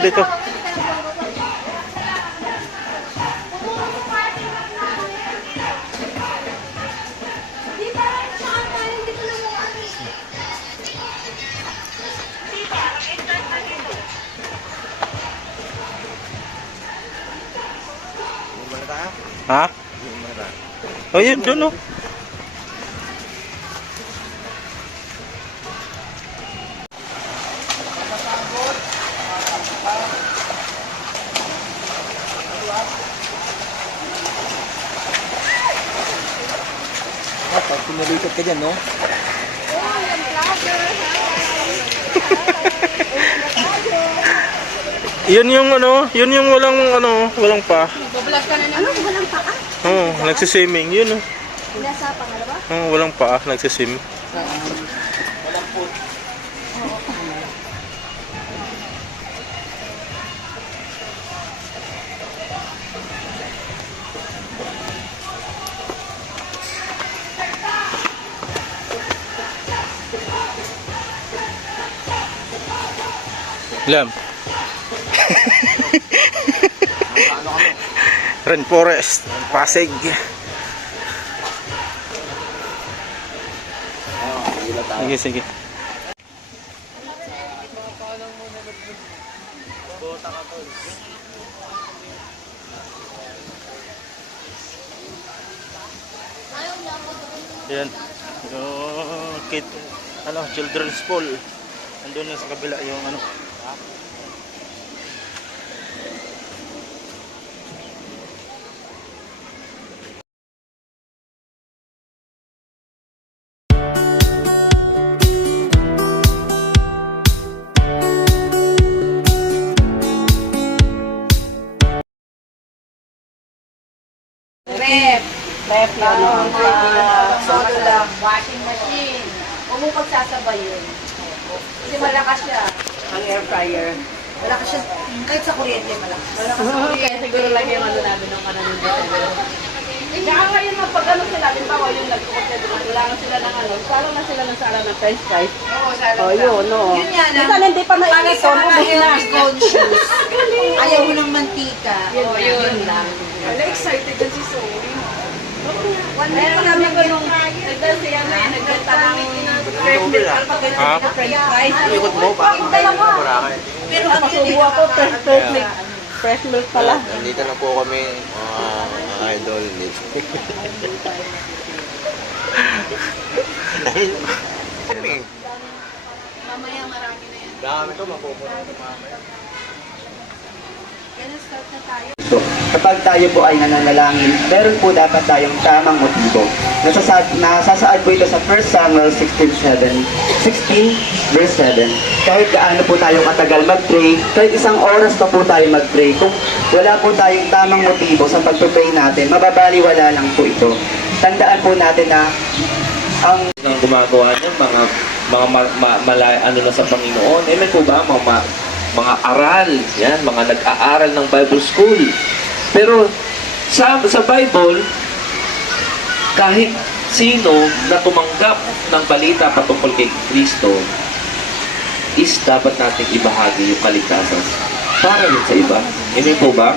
dito. Ha? Oh, yun, dun, oh. Pag pumulikat ka dyan, no? Yun yung ano, yun yung walang pa. Bablog ka na naman. Ano? Walang paa? Oo, nagsiswimming, yun oh. Nasa pangalawa? Oo, walang pa, nagsisim. Walang food. Lam. Rainforest, Pasig. Sige, sige. Yan. Yung kid, children's pool. Andun yung sa kabila yung ano. Ref yun. Solo lang. Washing machine. Huwag mo pagsasabay yun. Kasi malakas siya. Ang air fryer. Malakas siya. Kahit sa kuryente, malakas. Kaya siguro lagi yung ano namin ng kanan yung dito. Kaya ngayon pag ano sila, limbawa yung nagkukot na doon, wala na sila ng ano, parang na sila ng sala ng french fries. Oo, Oh, yun, no. Yun nga lang. Minsan hindi pa Para mainit, sa no? mga healthy conscious. Ayaw mo ng mantika. Yun lang. Excited din si Zoe. Meron kami ganung, nagdal siya na yun, nagdalta ng fresh milk, parang pag ganun na french fries. Ikot mo pa. Boracay. Pero ang subo ako, fresh milk. Fresh milk pala. Nandito na po kami, mga idol. Mamaya marami na yan. Dami to, mapupuno ito mamaya. Kaya start na tayo. So, kapag tayo po ay nananalangin, meron po dapat tayong tamang motibo. Nasasaad po ito sa 1 Samuel 16 verse 7. Kahit gaano po tayo katagal mag-pray, kahit isang oras pa po tayo mag-pray, kung wala po tayong tamang motibo sa pag-pray natin, mababaliwala lang po ito. Tandaan po natin na ang gumagawa niyan, ano na sa Panginoon. May po ba mga aral, yan, mga nag-aaral ng Bible School. Pero sa Bible, kahit sino na tumanggap ng balita patungkol kay Kristo, is dapat natin ibahagi yung kaligtasan para rin sa iba. Amen po ba?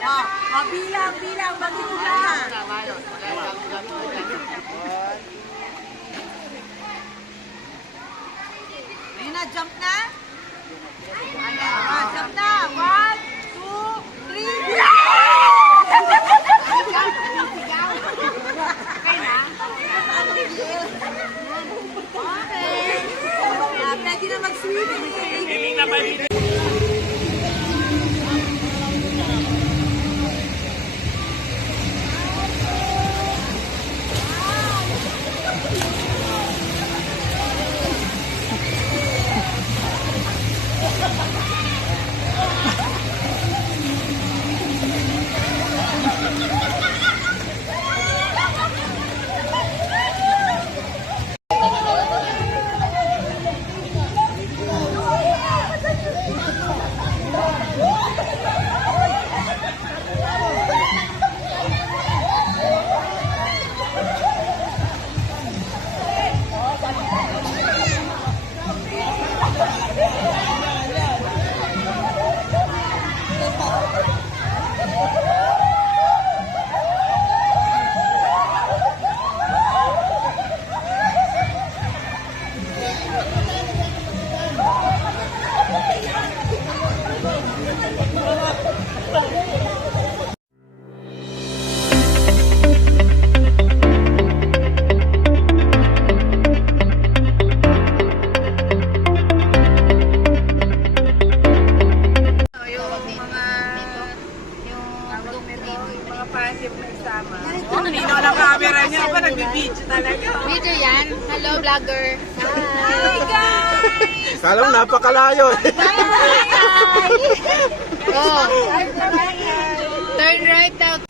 Bilang, maghihulaan. Ayun na, jump na. Jump na. 1, 2, 3. Okay. Pwede na mag-swimming. Video yan. Hello, vlogger. Hi, guys! Kala mo napakalayo. Oh. Turn right out.